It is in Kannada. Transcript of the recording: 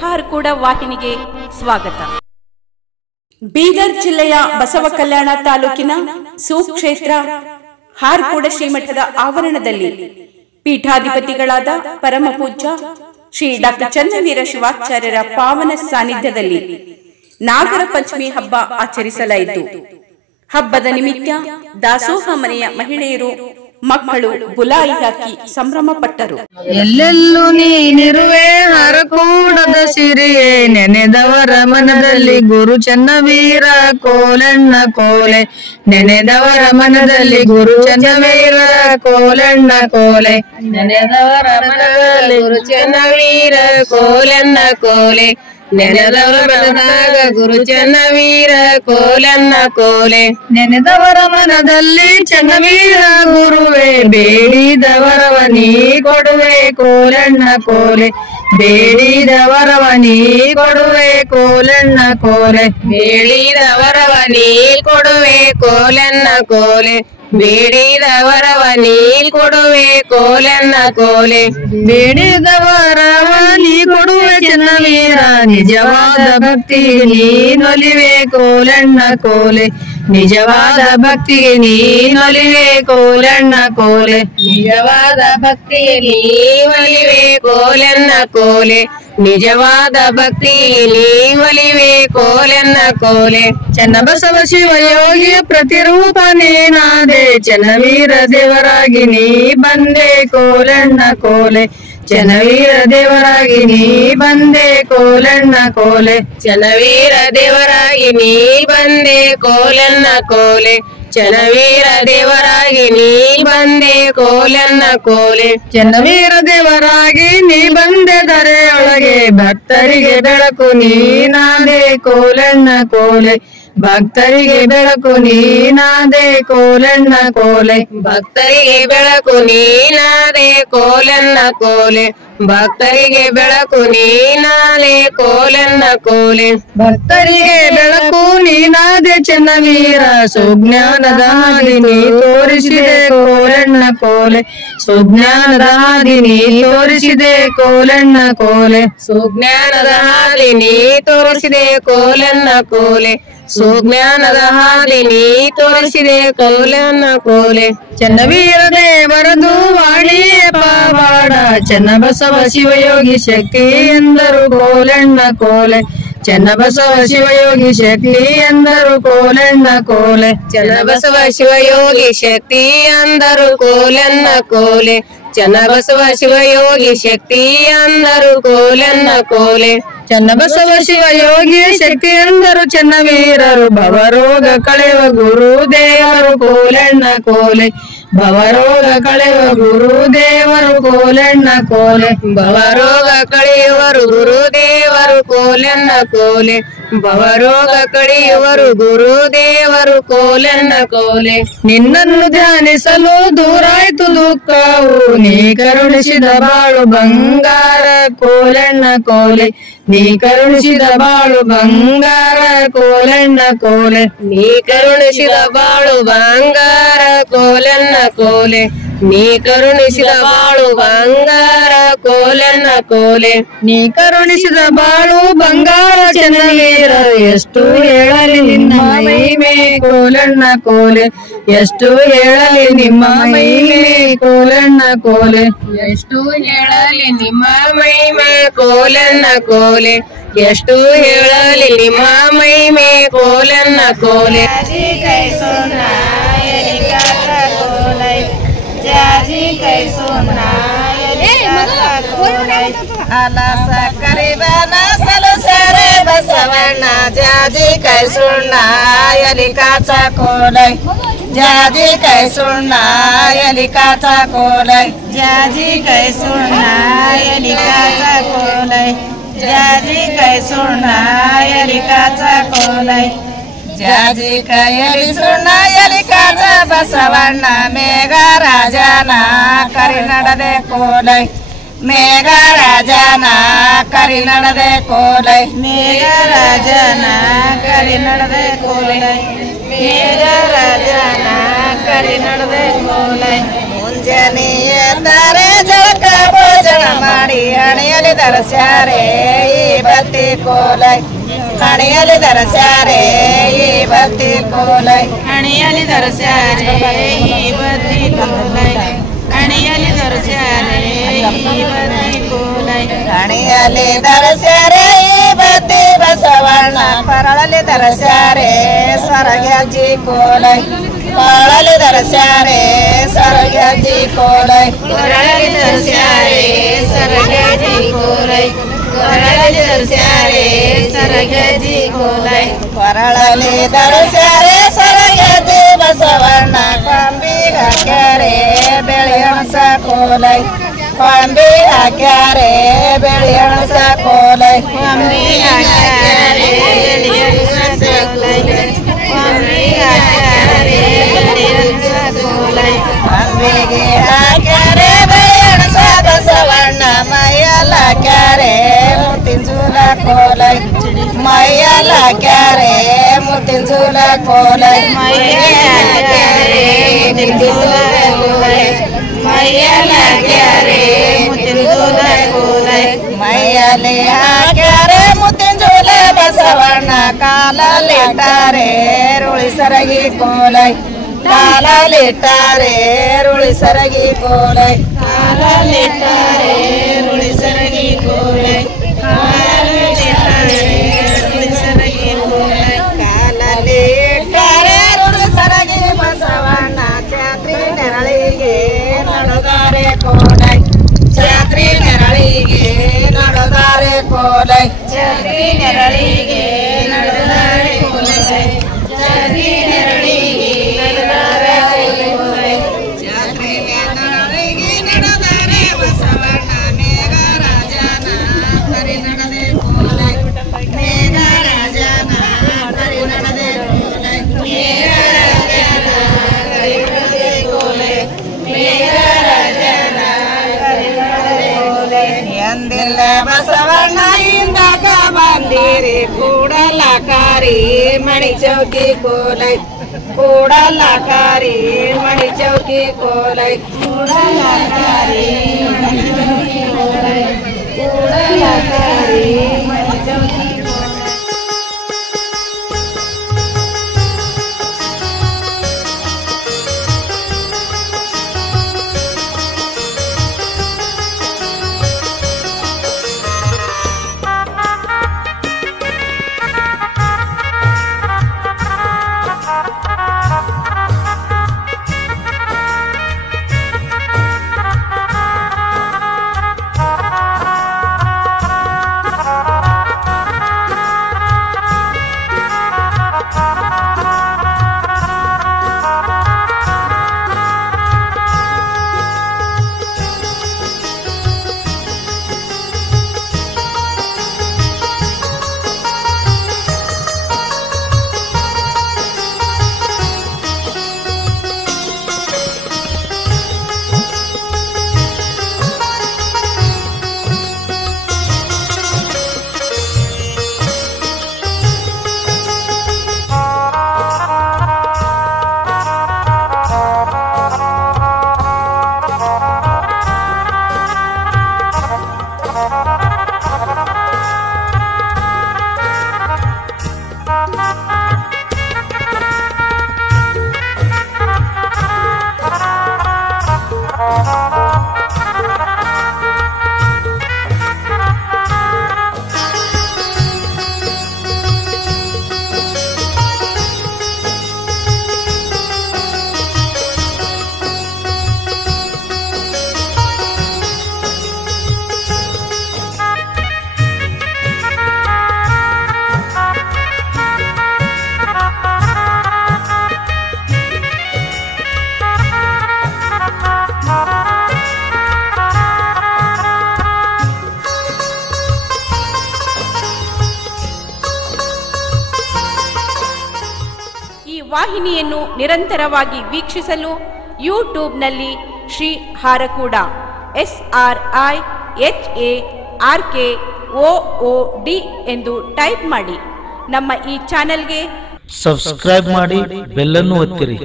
ಹಾರ್ಕೂಡ ವಾಹಿನಿಗೆ ಸ್ವಾಗತ. ಬೀದರ್ ಜಿಲ್ಲೆಯ ಬಸವ ಕಲ್ಯಾಣ ತಾಲೂಕಿನ ಸುಕ್ಷೇತ್ರ ಹಾರ್ಕೂಡ ಶ್ರೀಮಠದ ಆವರಣದಲ್ಲಿ ಪೀಠಾಧಿಪತಿಗಳಾದ ಪರಮ ಪೂಜ್ಯ ಶ್ರೀ ಡಾಕ್ಟರ್ ಚನ್ನವೀರ ಶಿವಾಚಾರ್ಯರ ಪಾವನ ಸಾನ್ನಿಧ್ಯದಲ್ಲಿ ನಾಗರ ಪಂಚಮಿ ಹಬ್ಬ ಆಚರಿಸಲಾಯಿತು. ಹಬ್ಬದ ನಿಮಿತ್ತ ದಾಸೋಹ ಮನೆಯ ಮಹಿಳೆಯರು ಮಕ್ಕಳು ಬುಲಾಯಿ ಹಾಕಿ ಸಂಭ್ರಮ ಪಟ್ಟರು. ಎಲ್ಲೆಲ್ಲೂ ನೀನಿರುವೆ ಹರಕೂಡದ ಸಿರಿಯೇ, ನೆನೆದವರ ಮನದಲ್ಲಿ ಗುರು ಚನ್ನವೀರ ಕೋಲಣ್ಣ ಕೋಲೆ. ನೆನೆದವರ ಮನದಲ್ಲಿ ಗುರು ಚನ್ನವೀರ ಕೋಲಣ್ಣ ಕೋಲೆ. ನೆನೆದವರ ಮನದಲ್ಲಿ ಗುರು ಚನ್ನವೀರ ಕೋಲಣ್ಣ ಕೋಲೆ. ನೆನೆದವರ ಮನದಾಗ ಗುರು ಚನ್ನವೀರ ಕೋಲಣ್ಣ ಕೋಲೆ. ನೆನೆದವರ ಮನದಲ್ಲಿ ಚನ್ನವೀರ ಗುರುವೆ, ಬೇಡಿದವರವ ನೀ ಕೊಡುವೆ ಕೋಲಣ್ಣ ಕೋಲೆ. ಬೇಡಿದವರವ ನೀ ಕೊಡುವೆ ಕೋಲಣ್ಣ ಕೋಲೆ. ಬೇಡಿದವರವ ನೀ ಕೊಡುವೆ ಕೋಲಣ್ಣ ಕೋಲೆ. ಬೇಡಿದವರವ ನೀ ಕೊಡುವೆ ಕೋಲಣ್ಣ ಕೋಲೆ. ಬೇಡಿದವರವ ನೀ ಕೊಡುವೆ ಚನ್ನವೀರ, ನಿಜವಾದ ಭಕ್ತಿ ನೀನೊಲಿವೆ ಕೋಲಣ್ಣ ಕೋಲೆ. ನಿಜವಾದ ಭಕ್ತಿಗೆ ನೀನೊಲಿವೆ ಕೋಲಣ್ಣ ಕೋಲೆ. ನಿಜವಾದ ಭಕ್ತಿಗೆ ನೀವಲಿವೆ ಕೋಲಣ್ಣ ಕೋಲೆ. ನಿಜವಾದ ಭಕ್ತಿ ನೀವಲಿವೆ ಕೋಲಣ್ಣ ಕೋಲೆ. ಚನ್ನಬಸವ ಶಿವಯೋಗಿಯ ಪ್ರತಿರೂಪ ನೀನಾದೆ, ಚನ್ನವೀರ ದೇವರಾಗಿ ನೀ ಬಂದೆ ಕೋಲಣ್ಣ ಕೋಲೆ. ಚನ್ನವೀರ ದೇವರಾಗಿ ನೀ ಬಂದೆ ಕೋಲಣ್ಣ ಕೋಲೆ. ಚನ್ನವೀರ ದೇವರಾಗಿ ನೀ ಬಂದೆ ಕೋಲಣ್ಣ ಕೋಲೆ. ಚನ್ನವೀರ ದೇವರಾಗಿ ನೀ ಬಂದೆ ಕೋಲಣ್ಣ ಕೋಲೆ. ಚನ್ನವೀರ ದೇವರಾಗಿ ನೀ ಬಂದೆ ಧರೆಯೊಳಗೆ, ಭಕ್ತರಿಗೆ ಬೆಳಕು ನೀನಾದೆ ಕೋಲಣ್ಣ ಕೋಲೆ. ಭಕ್ತರಿಗೆ ಬೆಳಕು ನೀನಾದೆ ಕೋಲಣ್ಣ ಕೋಲೆ. ಭಕ್ತರಿಗೆ ಬೆಳಕು ನೀನಾದೆ ಕೋಲಣ್ಣ ಕೋಲೆ. ಭಕ್ತರಿಗೆ ಬೆಳಕು ನೀನಾದೆ ಕೋಲಣ್ಣ ಕೋಲೆ. ಭಕ್ತರಿಗೆ ಬೆಳಕು ನೀನಾದೆ ಚನ್ನವೀರ, ಸುಜ್ಞಾನದ ಹಾದಿ ನೀ ತೋರಿಸಿದೆ ಕೋಲಣ್ಣ ಕೋಲೆ. ಸುಜ್ಞಾನದ ಹಾದಿ ನೀ ತೋರಿಸಿದೆ ಕೋಲಣ್ಣ ಕೋಲೆ. ಸುಜ್ಞಾನದ ಹಾದಿ ನೀ ತೋರಿಸಿದೆ ಕೋಲಣ್ಣ ಕೋಲೆ. ಸುಜ್ಞಾನದ ಹಾದಿ ನೀ ತೋರಿಸಿದೆ ಕೋಲಣ್ಣ ಕೋಲೆ. ಚನ್ನವೀರ ದೇವರದು ವಾಣಿಯ ಪಾವಾಡ, ಚನ್ನಬಸವ ಶಿವಯೋಗಿ ಶಕ್ತಿ ಎಂದರು ಕೋಲಣ್ಣ ಕೋಲೆ. ಚನ್ನಬಸವ ಶಿವಯೋಗಿ ಶಕ್ತಿ ಎಂದರು ಕೋಲಣ್ಣ ಕೋಲೆ. ಚನ್ನಬಸವ ಶಿವಯೋಗಿ ಶಕ್ತಿ ಎಂದರು ಕೋಲಣ್ಣ ಕೋಲೆ. ಚನ್ನಬಸವ ಶಿವಯೋಗಿ ಶಕ್ತಿ ಎಂದರು ಕೋಲಣ್ಣ ಕೋಲೆ. ಚನ್ನಬಸವ ಶಿವಯೋಗಿ ಶಕ್ತಿ ಎಂದರು ಚನ್ನವೀರರು, ಭವರೋಗ ಕಳೆಯುವ ಗುರು ದೇವರು ಕೋಲಣ್ಣ ಕೋಲೆ. ಭವರೋಗ ಕಳೆಯುವ ಗುರು ದೇವರು ಕೋಲಣ್ಣ ಕೋಲೆ. ಭವರೋಗ ಕಳೆಯುವರು ಗುರು ದೇವರು ಕೋಲಣ್ಣ ಕೋಲೆ. ಭವರೋಗ ಕಳೆಯುವರು ಗುರು ದೇವರು ಕೋಲಣ್ಣ ಕೋಲೆ. ನಿನ್ನನ್ನು ಧ್ಯಾನಿಸಲು ದೂರಾಯ್ತು ದುಃಖವು, ನೀ ಕರುಣಿಸಿದ ಬಾಳು ಬಂಗಾರ ಕೋಲಣ್ಣ ಕೋಲೆ. ನೀ ಕರುಣಿಸಿದ ಬಾಳು ಬಂಗಾರ ಕೋಲಣ್ಣ ಕೋಲೆ. ನೀ ಕರುಣಿಸಿದ ಬಾಳು ಬಂಗಾರ ಕೋಲಣ್ಣ ಕೋಲೆ. ನೀ ಕರುಣಿಸಿದ ಬಾಳು ಬಂಗಾರ ಕೋಲಣ್ಣ ಕೋಲೆ. ನೀ ಕರುಣಿಸಿದ ಬಾಳು ಬಂಗಾರ ಚನ್ನವೀರ, ಎಷ್ಟು ಹೇಳಲಿ ನಿನ್ನ ಮಹಿಮೆ ಕೋಲಣ್ಣ ಕೋಲೆ. ಎಷ್ಟು ಹೇಳಲಿ ನಿಮ್ಮ ಮಹಿಮೆ ಕೋಲಣ್ಣ ಕೋಲೆ. ಎಷ್ಟು ಹೇಳಲಿ ನಿಮ್ಮ ಮಹಿಮೆ ಕೋಲಣ್ಣ ಕೋಲೆ. ಎಷ್ಟು ಹೇಳಲಿ ನಿಮ್ಮ ಮಹಿಮೆ ಕೋಲಣ್ಣ ಕೋಲೆ. जाजी कैसो अलस करीबन सलसरे बसवಣ್ಣ जाजी कैसुಣ್ಣ यलिकाच कोलै. जाजी कैसुಣ್ಣ यलिकाच कोलै. जाजी कैसुಣ್ಣ यलिकाच कोलै. जाजी कैसुಣ್ಣ यलिकाच कोलै. जाजी कयली सुಣ್ಣ यलिकाच बसवಣ್ಣ ಮೇಘರಾಜನ ಕರಿ ನಡೆದೆ ಕೋಲೈ. ಮೇಘರಾಜನ ಕರಿ ನಡೆದೆ ಕೋಲೈ. ಮೇಘರಾಜನ ಕರಿ ನಡೆದೆ ಕೋಲೈ. ಮೇಘರಾಜನ ಕರಿ ನಡೆದೆ ಕೋಲೈ. ಮುಂಜಾನೆ ಎದ್ದರೆ ಜಳಕ ಭೋಜನ ಮಾಡಿ ಹಣೆಯಲ್ಲಿ ಧರಿಸ್ಯಾರೆ ಈ ಬತ್ತಿ ಕೋಲೈ ಹಣೆಯಲ್ಲಿ ಧರಿಸ್ಯಾರೆ ಈ ಬತ್ತಿ ಕೋಲೈ ಹಣೆಯಲ್ಲಿ ಧರಿಸ್ಯಾರೆ ಈ ಬತ್ತಿ ಕೋಲೈ ಹಣೆಯಲ್ಲಿ ಧರಿಸ್ಯಾರೆ ಈ ಬತ್ತಿ ಕೋಲೈ ಹಣೆಯಲ್ಲಿ ಧರಿಸ್ಯಾರೆ ಈ ಬತ್ತಿ ಬಸವಣ್ಣ ಕೊರಳಲ್ಲಿ ಧರಿಸ್ಯಾರೆ ಸರಗಜ್ಜಿ ಕೋಲೈ ಕೊರಳಲ್ಲಿ ಧರಿಸ್ಯಾರೆ ಸರಗಜ್ಜಿ ಕೋಲೈ ಕೊರಳಲ್ಲಿ ಧರಿಸ್ಯಾರೆ ಸರಗಜ್ಜಿ ಕೋಲೈ ಕೊರಳಲ್ಲಿ ಧರಿಸ್ಯಾರೆ ಸರಗಜ್ಜಿ ಕೋಲೈ ಕೊರಳಲ್ಲಿ ಧರಿಸ್ಯಾರೆ ಸರಗಜ್ಜಿ Basavanna Kombi ಹಾಕ್ಯಾರೆ ಬೆಳೆಯಣಸ ಕೋಲೈ Kombi ಹಾಕ್ಯಾರೆ ಬೆಳೆಯಣಸ ಕೋಲೈ Kombi ಹಾಕ್ಯಾರೆ ಬೆಳೆಯಣಸ ಕೋಲೈ Kombi ಹಾಕ್ಯಾರೆ ಬೆಳೆಯಣಸ ಕೋಲೈ ಕೊಂಬಿಗೆ ಹಾಕ್ಯಾರೆ ಬೆಳೆಯಣಸ Basavanna ಮೈಯಲ್ಲ ಹಾಕ್ಯಾರೆ ಮುತ್ತಿನ ಚೂಲ ಕೋಲೈ ಮೈಯಲ್ಲ ಹಾಕ್ಯಾರೆ ಮುತ್ತಿನ ಚೂಲ ಕೋಲೈ ಮೈಯಲ್ಲ ಹಾಕ್ಯಾರೆ ಮುತ್ತಿನ ಚೂಲ ಕೋಲೈ ಮೈಯಲ್ಲ ಹಾಕ್ಯಾರೆ ಮುತ್ತಿನ ಚೂಲ ಕೋಲೈ ಮೈಯಲ್ಲಿ ಹಾಕ್ಯಾರೆ ಮುತ್ತಿನ ಚೂಲ ಬಸವಣ್ಣ ಕಾಲಲ್ಲಿಟ್ಟಾರೆ ರುಳಿ ಸರಗಿ ಕೋಲೈ ಕಾಲಲ್ಲಿಟ್ಟಾರೆ ರುಳಿ ಸರಗಿ ಕೋಲೈ ಕಾಲಲ್ಲಿಟ್ಟಾರೆ ರುಳಿ ಸರಗಿ ಕೋಲೈ ಕಾಲಲ್ಲಿಟ್ಟಾರೆ ರುಳಿ ಸರಗಿ ಕೋಲೈ ಕಾಲಲ್ಲಿಟ್ಟಾರೆ ರುಳಿ ಸರಗಿ ಬಸವಣ್ಣ ಚಾತ್ರಿ ನೆರಳಿಗೆ ನಡೆದಾರೆ ಕೋಲೈ ಚಾತ್ರಿ ನೆರಳಿಗೆ ನಡೆದಾರೆ ಕೋಲೈ ಚಾತ್ರಿ ನೆರಳಿಗೆ ನಡೆದಾರೆ ಕೋಲೈ ಚಾತ್ರಿ ನೆರಳಿಗೆ ನಡೆದಾರೆ ಕೋಲೈ ಚಾತ್ರಿ ನೆರಳಿಗೆ ನಡೆದಾರೆ ಬಸವಣ್ಣ ಮೇಘ ರಾಜನ ಕರಿ ನಡೆದೆ ಕೋಲೈ ಮೇಘ ರಾಜನ ಕರಿ ನಡೆದೆ ಕೋಲೈ ಮೇಘ ರಾಜನ ಕರಿ ನಡೆದೆ ಕೋಲೈ ಮೇಘ ರಾಜನ ಕರಿ ನಡೆದೆ ಕೋಲೈ ಎಂದಿಲ್ಲ ಬಸವಣ್ಣ ಹಿಂದಾಗ ಬಂದಿರಿ ಕೂಡಲಕಾರಿ ಮಣಿ ಚೌಕಿ ಕೋಲೈ ಕೂಡಲಕಾರಿ ಮಣಿ ಚೌಕಿ ಕೋಲೈ ಕೂಡಲಕಾರಿ ಮಣಿ ಚೌಕಿ ಕೋಲೈ ಕೂಡಲಕಾರಿ ಮಣಿ ಚೌಕಿ ವಾಹಿನಿಯನ್ನು ನಿರಂತರವಾಗಿ ವೀಕ್ಷಿಸಲು ಯೂಟ್ಯೂಬ್ನಲ್ಲಿ ಶ್ರೀ ಹಾರಕೂಡ SRIHARKOOD ಎಂದು ಟೈಪ್ ಮಾಡಿ. ನಮ್ಮ ಈ ಚಾನೆಲ್ಗೆ ಸಬ್ಸ್ಕ್ರೈಬ್ ಮಾಡಿ, ಬೆಲ್ ಅನ್ನು ಒತ್ತಿರಿ.